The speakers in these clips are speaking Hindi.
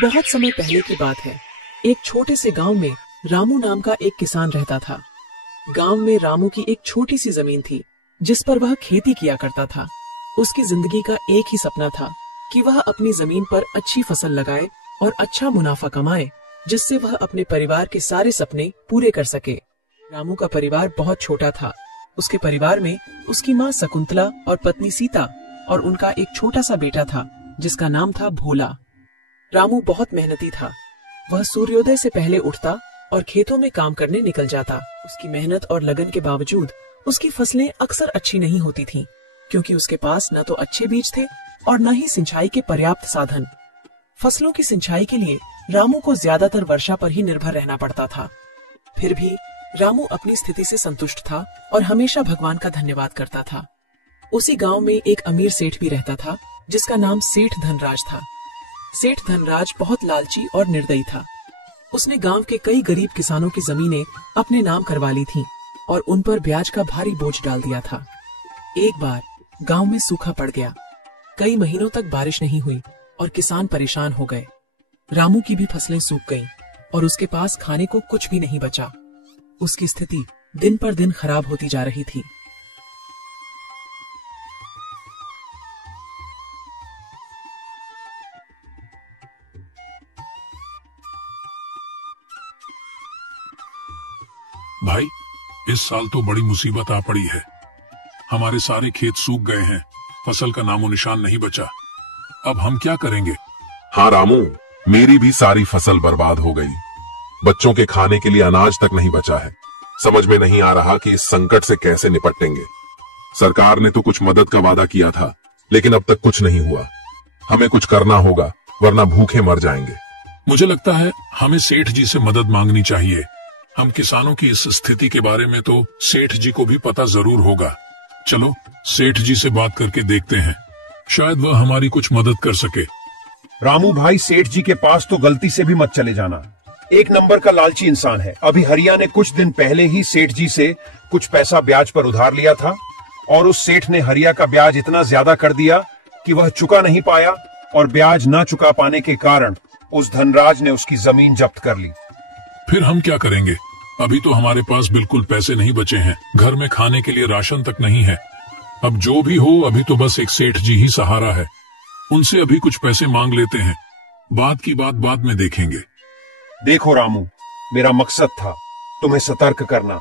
बहुत समय पहले की बात है। एक छोटे से गांव में रामू नाम का एक किसान रहता था। गांव में रामू की एक छोटी सी जमीन थी जिस पर वह खेती किया करता था। उसकी जिंदगी का एक ही सपना था कि वह अपनी जमीन पर अच्छी फसल लगाए और अच्छा मुनाफा कमाए, जिससे वह अपने परिवार के सारे सपने पूरे कर सके। रामू का परिवार बहुत छोटा था। उसके परिवार में उसकी माँ शकुंतला और पत्नी सीता और उनका एक छोटा सा बेटा था जिसका नाम था भोला। रामू बहुत मेहनती था। वह सूर्योदय से पहले उठता और खेतों में काम करने निकल जाता। उसकी मेहनत और लगन के बावजूद उसकी फसलें अक्सर अच्छी नहीं होती थीं, क्योंकि उसके पास न तो अच्छे बीज थे और न ही सिंचाई के पर्याप्त साधन। फसलों की सिंचाई के लिए रामू को ज्यादातर वर्षा पर ही निर्भर रहना पड़ता था। फिर भी रामू अपनी स्थिति से संतुष्ट था और हमेशा भगवान का धन्यवाद करता था। उसी गांव में एक अमीर सेठ भी रहता था जिसका नाम सेठ धनराज था। सेठ धनराज बहुत लालची और निर्दयी था। उसने गांव के कई गरीब किसानों की जमीनें अपने नाम करवा ली थीं और उन पर ब्याज का भारी बोझ डाल दिया था। एक बार गांव में सूखा पड़ गया। कई महीनों तक बारिश नहीं हुई और किसान परेशान हो गए। रामू की भी फसलें सूख गईं और उसके पास खाने को कुछ भी नहीं बचा। उसकी स्थिति दिन पर दिन खराब होती जा रही थी। भाई, इस साल तो बड़ी मुसीबत आ पड़ी है। हमारे सारे खेत सूख गए हैं, फसल का नामो निशान नहीं बचा। अब हम क्या करेंगे? हाँ रामू, मेरी भी सारी फसल बर्बाद हो गई। बच्चों के खाने के लिए अनाज तक नहीं बचा है। समझ में नहीं आ रहा कि इस संकट से कैसे निपटेंगे। सरकार ने तो कुछ मदद का वादा किया था, लेकिन अब तक कुछ नहीं हुआ। हमें कुछ करना होगा, वरना भूखे मर जाएंगे। मुझे लगता है हमें सेठ जी से मदद मांगनी चाहिए। हम किसानों की इस स्थिति के बारे में तो सेठ जी को भी पता जरूर होगा। चलो सेठ जी से बात करके देखते हैं, शायद वह हमारी कुछ मदद कर सके। रामू भाई, सेठ जी के पास तो गलती से भी मत चले जाना। एक नंबर का लालची इंसान है। अभी हरिया ने कुछ दिन पहले ही सेठ जी से कुछ पैसा ब्याज पर उधार लिया था और उस सेठ ने हरिया का ब्याज इतना ज्यादा कर दिया कि वह चुका नहीं पाया और ब्याज न चुका पाने के कारण उस धनराज ने उसकी जमीन जब्त कर ली। फिर हम क्या करेंगे? अभी तो हमारे पास बिल्कुल पैसे नहीं बचे हैं। घर में खाने के लिए राशन तक नहीं है। अब जो भी हो, अभी तो बस एक सेठ जी ही सहारा है। उनसे अभी कुछ पैसे मांग लेते हैं, बात की बात बाद में देखेंगे। देखो रामू, मेरा मकसद था तुम्हें सतर्क करना।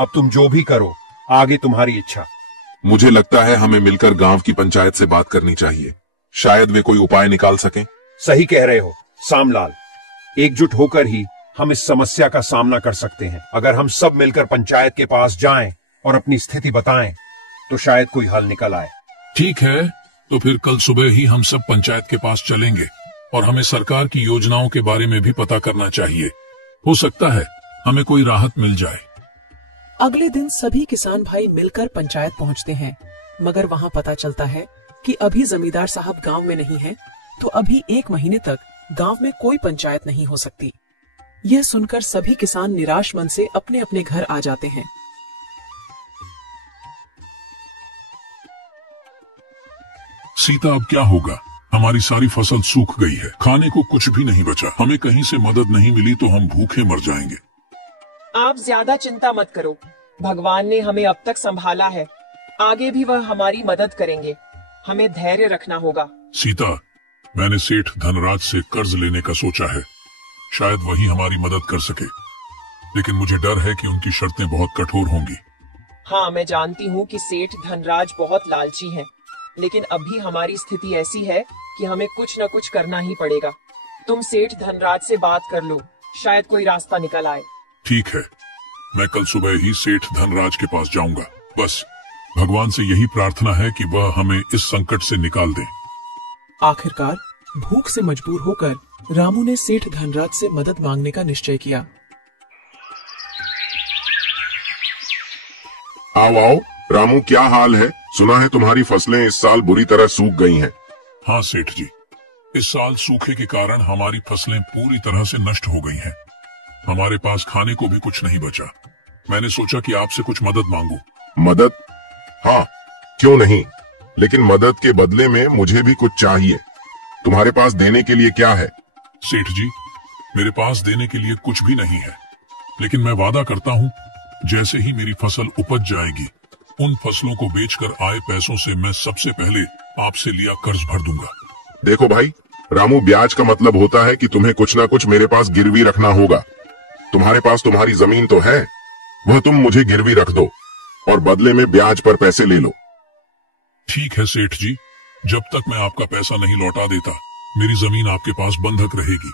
अब तुम जो भी करो, आगे तुम्हारी इच्छा। मुझे लगता है हमें मिलकर गांव की पंचायत से बात करनी चाहिए। शायद वे कोई उपाय निकाल सकें। सही कह रहे हो सामलाल, एकजुट होकर ही हम इस समस्या का सामना कर सकते हैं। अगर हम सब मिलकर पंचायत के पास जाएं और अपनी स्थिति बताएं, तो शायद कोई हल निकल आए। ठीक है, तो फिर कल सुबह ही हम सब पंचायत के पास चलेंगे और हमें सरकार की योजनाओं के बारे में भी पता करना चाहिए। हो सकता है हमें कोई राहत मिल जाए। अगले दिन सभी किसान भाई मिलकर पंचायत पहुंचते हैं, मगर वहां पता चलता है कि अभी जमींदार साहब गांव में नहीं है, तो अभी 1 महीने तक गांव में कोई पंचायत नहीं हो सकती। यह सुनकर सभी किसान निराश मन से अपने अपने घर आ जाते हैं। सीता, अब क्या होगा? हमारी सारी फसल सूख गई है, खाने को कुछ भी नहीं बचा। हमें कहीं से मदद नहीं मिली तो हम भूखे मर जाएंगे। आप ज्यादा चिंता मत करो, भगवान ने हमें अब तक संभाला है, आगे भी वह हमारी मदद करेंगे। हमें धैर्य रखना होगा। सीता, मैंने सेठ धनराज से कर्ज लेने का सोचा है। शायद वही हमारी मदद कर सके, लेकिन मुझे डर है कि उनकी शर्तें बहुत कठोर होंगी। हाँ, मैं जानती हूँ कि सेठ धनराज बहुत लालची हैं, लेकिन अभी हमारी स्थिति ऐसी है कि हमें कुछ न कुछ करना ही पड़ेगा। तुम सेठ धनराज से बात कर लो, शायद कोई रास्ता निकल आए। ठीक है, मैं कल सुबह ही सेठ धनराज के पास जाऊंगा। बस भगवान से यही प्रार्थना है कि वह हमें इस संकट से निकाल दें। आखिरकार भूख से मजबूर होकर रामू ने सेठ धनराज से मदद मांगने का निश्चय किया। आओ आओ रामू, क्या हाल है? सुना है तुम्हारी फसलें इस साल बुरी तरह सूख गई हैं। हाँ सेठ जी, इस साल सूखे के कारण हमारी फसलें पूरी तरह से नष्ट हो गई हैं। हमारे पास खाने को भी कुछ नहीं बचा। मैंने सोचा कि आपसे कुछ मदद मांगू। मदद? हाँ, क्यों नहीं, लेकिन मदद के बदले में मुझे भी कुछ चाहिए। तुम्हारे पास देने के लिए क्या है? सेठ जी, मेरे पास देने के लिए कुछ भी नहीं है, लेकिन मैं वादा करता हूँ जैसे ही मेरी फसल उपज जाएगी, उन फसलों को बेचकर आए पैसों से मैं सबसे पहले आपसे लिया कर्ज भर दूंगा। देखो भाई रामू, ब्याज का मतलब होता है कि तुम्हें कुछ ना कुछ मेरे पास गिरवी रखना होगा। तुम्हारे पास तुम्हारी जमीन तो है, वह तुम मुझे गिरवी रख दो और बदले में ब्याज पर पैसे ले लो। ठीक है सेठ जी, जब तक मैं आपका पैसा नहीं लौटा देता, मेरी जमीन आपके पास बंधक रहेगी।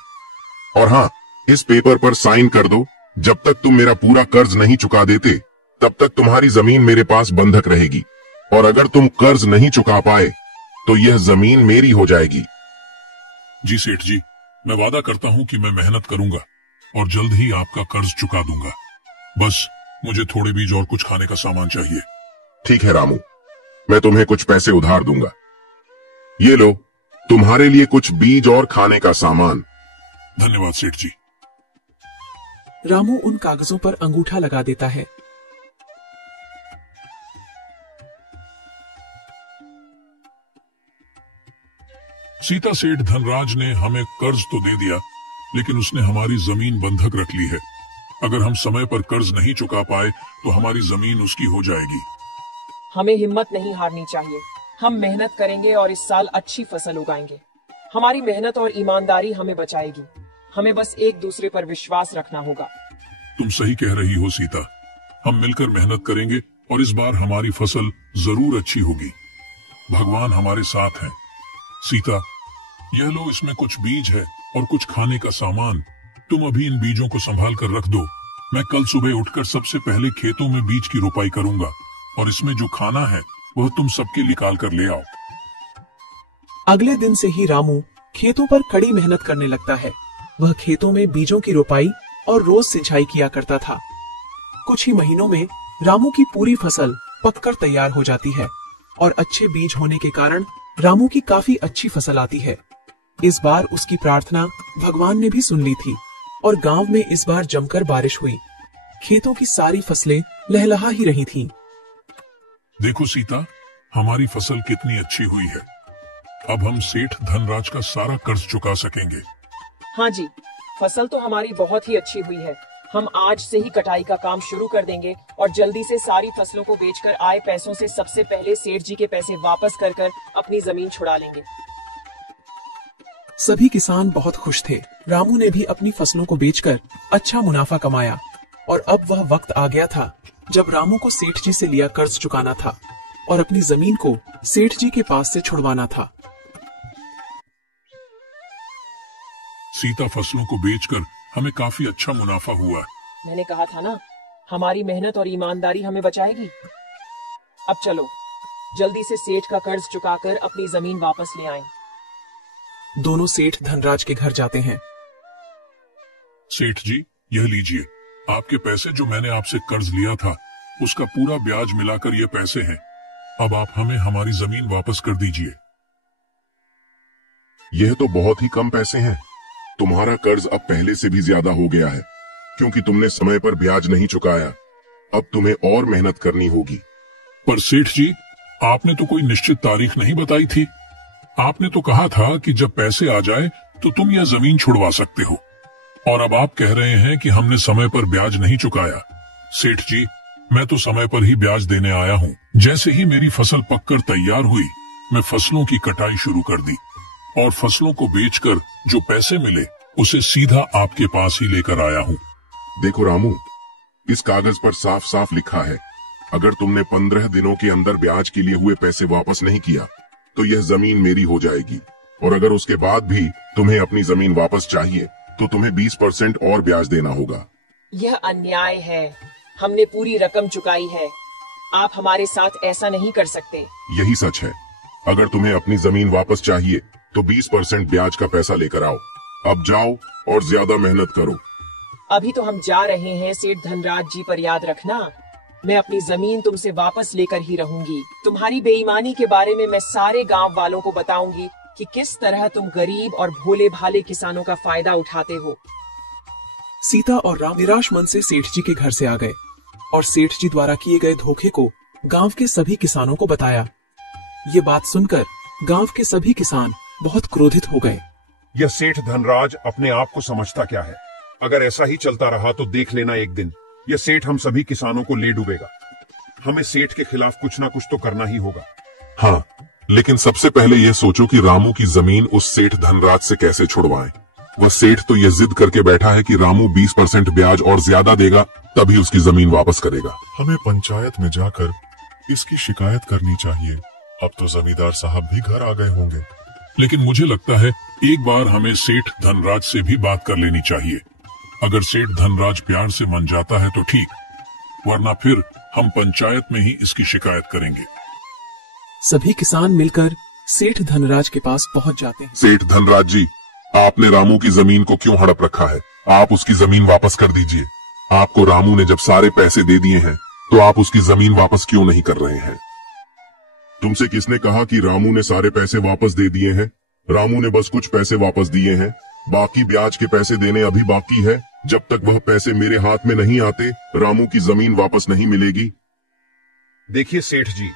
और हाँ, इस पेपर पर साइन कर दो। जब तक तुम मेरा पूरा कर्ज नहीं चुका देते, तब तक तुम्हारी जमीन मेरे पास बंधक रहेगी, और अगर तुम कर्ज नहीं चुका पाए तो यह जमीन मेरी हो जाएगी। जी सेठ जी, मैं वादा करता हूँ कि मैं मेहनत करूंगा और जल्द ही आपका कर्ज चुका दूंगा। बस मुझे थोड़े बीज और कुछ खाने का सामान चाहिए। ठीक है रामू, मैं तुम्हें कुछ पैसे उधार दूंगा। ये लो, तुम्हारे लिए कुछ बीज और खाने का सामान। धन्यवाद सेठ जी। रामू उन कागजों पर अंगूठा लगा देता है। सीता सेठ धनराज ने हमें कर्ज तो दे दिया, लेकिन उसने हमारी जमीन बंधक रख ली है। अगर हम समय पर कर्ज नहीं चुका पाए तो हमारी जमीन उसकी हो जाएगी। हमें हिम्मत नहीं हारनी चाहिए। हम मेहनत करेंगे और इस साल अच्छी फसल उगाएंगे। हमारी मेहनत और ईमानदारी हमें बचाएगी। हमें बस एक दूसरे पर विश्वास रखना होगा। तुम सही कह रही हो सीता, हम मिलकर मेहनत करेंगे और इस बार हमारी फसल जरूर अच्छी होगी। भगवान हमारे साथ है। सीता, यह लो, इसमें कुछ बीज है और कुछ खाने का सामान। तुम अभी इन बीजों को संभाल कर रख दो। मैं कल सुबह उठकर सबसे पहले खेतों में बीज की रोपाई करूंगा, और इसमें जो खाना है वह तुम सबके निकाल कर ले आओ। अगले दिन से ही रामू खेतों पर कड़ी मेहनत करने लगता है। वह खेतों में बीजों की रोपाई और रोज सिंचाई किया करता था। कुछ ही महीनों में रामू की पूरी फसल पककर तैयार हो जाती है, और अच्छे बीज होने के कारण रामू की काफी अच्छी फसल आती है। इस बार उसकी प्रार्थना भगवान ने भी सुन ली थी, और गांव में इस बार जमकर बारिश हुई। खेतों की सारी फसलें लहलहा ही रही थीं। देखो सीता, हमारी फसल कितनी अच्छी हुई है। अब हम सेठ धनराज का सारा कर्ज चुका सकेंगे। हाँ जी, फसल तो हमारी बहुत ही अच्छी हुई है। हम आज से ही कटाई का काम शुरू कर देंगे और जल्दी से सारी फसलों को बेचकर आए पैसों से सबसे पहले सेठ जी के पैसे वापस कर अपनी जमीन छुड़ा लेंगे। सभी किसान बहुत खुश थे। रामू ने भी अपनी फसलों को बेचकर अच्छा मुनाफा कमाया, और अब वह वक्त आ गया था जब रामू को सेठ जी से लिया कर्ज चुकाना था और अपनी जमीन को सेठ जी के पास से छुड़वाना था। सीता, फसलों को बेचकर हमें काफी अच्छा मुनाफा हुआ। मैंने कहा था ना, हमारी मेहनत और ईमानदारी हमें बचाएगी। अब चलो जल्दी से सेठ का कर्ज चुकाकर अपनी जमीन वापस ले आएं। दोनों सेठ धनराज के घर जाते हैं। सेठ जी, यह लीजिए, आपके पैसे जो मैंने आपसे कर्ज लिया था उसका पूरा ब्याज मिलाकर ये पैसे हैं। अब आप हमें हमारी जमीन वापस कर दीजिए। यह तो बहुत ही कम पैसे हैं। तुम्हारा कर्ज अब पहले से भी ज्यादा हो गया है, क्योंकि तुमने समय पर ब्याज नहीं चुकाया। अब तुम्हें और मेहनत करनी होगी। पर सेठ जी, आपने तो कोई निश्चित तारीख नहीं बताई थी। आपने तो कहा था कि जब पैसे आ जाए तो तुम यह जमीन छुड़वा सकते हो, और अब आप कह रहे हैं कि हमने समय पर ब्याज नहीं चुकाया। सेठ जी, मैं तो समय पर ही ब्याज देने आया हूँ। जैसे ही मेरी फसल पककर तैयार हुई, मैं फसलों की कटाई शुरू कर दी, और फसलों को बेचकर जो पैसे मिले उसे सीधा आपके पास ही लेकर आया हूँ। देखो रामू, इस कागज पर साफ साफ लिखा है, अगर तुमने 15 दिनों के अंदर ब्याज के लिए हुए पैसे वापस नहीं किया तो यह जमीन मेरी हो जाएगी, और अगर उसके बाद भी तुम्हें अपनी जमीन वापस चाहिए तो तुम्हें 20% और ब्याज देना होगा। यह अन्याय है। हमने पूरी रकम चुकाई है। आप हमारे साथ ऐसा नहीं कर सकते। यही सच है। अगर तुम्हें अपनी जमीन वापस चाहिए तो 20% ब्याज का पैसा लेकर आओ। अब जाओ और ज्यादा मेहनत करो। अभी तो हम जा रहे हैं सेठ धनराज जी, पर याद रखना, मैं अपनी जमीन तुमसे वापस लेकर ही रहूंगी। तुम्हारी बेईमानी के बारे में मैं सारे गांव वालों को बताऊंगी कि किस तरह तुम गरीब और भोले भाले किसानों का फायदा उठाते हो। सीता और राम निराश मन से सेठ जी के घर से आ गए और सेठ जी द्वारा किए गए धोखे को गांव के सभी किसानों को बताया। ये बात सुनकर गांव के सभी किसान बहुत क्रोधित हो गए। यह सेठ धनराज अपने आप को समझता क्या है? अगर ऐसा ही चलता रहा तो देख लेना एक दिन यह सेठ हम सभी किसानों को ले डूबेगा। हमें सेठ के खिलाफ कुछ ना कुछ तो करना ही होगा। हाँ, लेकिन सबसे पहले यह सोचो कि रामू की जमीन उस सेठ धनराज से कैसे छुड़वाएं। वह सेठ तो यह जिद करके बैठा है कि रामू 20% ब्याज और ज्यादा देगा तभी उसकी जमीन वापस करेगा। हमें पंचायत में जाकर इसकी शिकायत करनी चाहिए। अब तो जमींदार साहब भी घर आ गए होंगे। लेकिन मुझे लगता है एक बार हमें सेठ धनराज से भी बात कर लेनी चाहिए। अगर सेठ धनराज प्यार से मान जाता है तो ठीक, वरना फिर हम पंचायत में ही इसकी शिकायत करेंगे। सभी किसान मिलकर सेठ धनराज के पास पहुंच जाते हैं। सेठ धनराज जी, आपने रामू की जमीन को क्यों हड़प रखा है? आप उसकी जमीन वापस कर दीजिए। आपको रामू ने जब सारे पैसे दे दिए हैं तो आप उसकी जमीन वापस क्यों नहीं कर रहे हैं? तुमसे किसने कहा कि रामू ने सारे पैसे वापस दे दिए हैं? रामू ने बस कुछ पैसे वापस दिए हैं, बाकी ब्याज के पैसे देने अभी बाकी है। जब तक वह पैसे मेरे हाथ में नहीं आते, रामू की जमीन वापस नहीं मिलेगी। देखिए सेठ जी,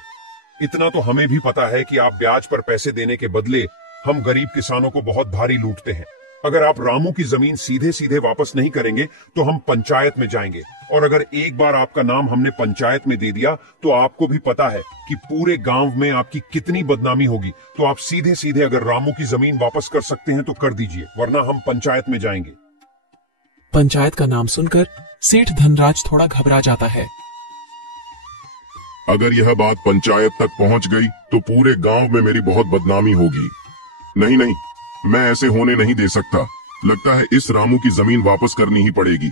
इतना तो हमें भी पता है कि आप ब्याज पर पैसे देने के बदले हम गरीब किसानों को बहुत भारी लूटते हैं। अगर आप रामू की जमीन सीधे सीधे वापस नहीं करेंगे तो हम पंचायत में जाएंगे, और अगर एक बार आपका नाम हमने पंचायत में दे दिया तो आपको भी पता है कि पूरे गांव में आपकी कितनी बदनामी होगी। तो आप सीधे सीधे अगर रामू की जमीन वापस कर सकते हैं तो कर दीजिए, वरना हम पंचायत में जाएंगे। पंचायत का नाम सुनकर सेठ धनराज थोड़ा घबरा जाता है। अगर यह बात पंचायत तक पहुंच गई तो पूरे गांव में मेरी बहुत बदनामी होगी। नहीं नहीं, मैं ऐसे होने नहीं दे सकता। लगता है इस रामू की जमीन वापस करनी ही पड़ेगी।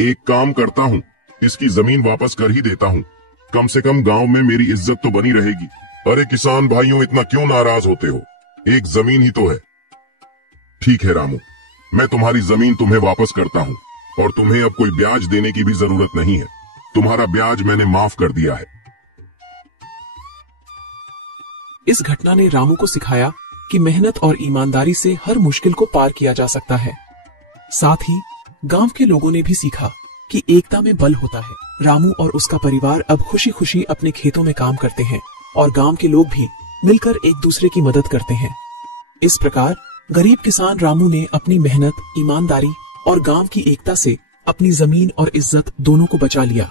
एक काम करता हूँ, इसकी जमीन वापस कर ही देता हूँ। कम से कम गांव में मेरी इज्जत तो बनी रहेगी। अरे किसान भाइयों, इतना क्यों नाराज होते हो? एक जमीन ही तो है। ठीक है रामू, मैं तुम्हारी जमीन तुम्हें वापस करता हूँ, और तुम्हें अब कोई ब्याज देने की भी जरूरत नहीं है। तुम्हारा ब्याज मैंने माफ कर दिया है। इस घटना ने रामू को सिखाया कि मेहनत और ईमानदारी से हर मुश्किल को पार किया जा सकता है। साथ ही गांव के लोगों ने भी सीखा कि एकता में बल होता है। रामू और उसका परिवार अब खुशी खुशी अपने खेतों में काम करते हैं और गांव के लोग भी मिलकर एक दूसरे की मदद करते हैं। इस प्रकार गरीब किसान रामू ने अपनी मेहनत, ईमानदारी और गांव की एकता से अपनी जमीन और इज्जत दोनों को बचा लिया।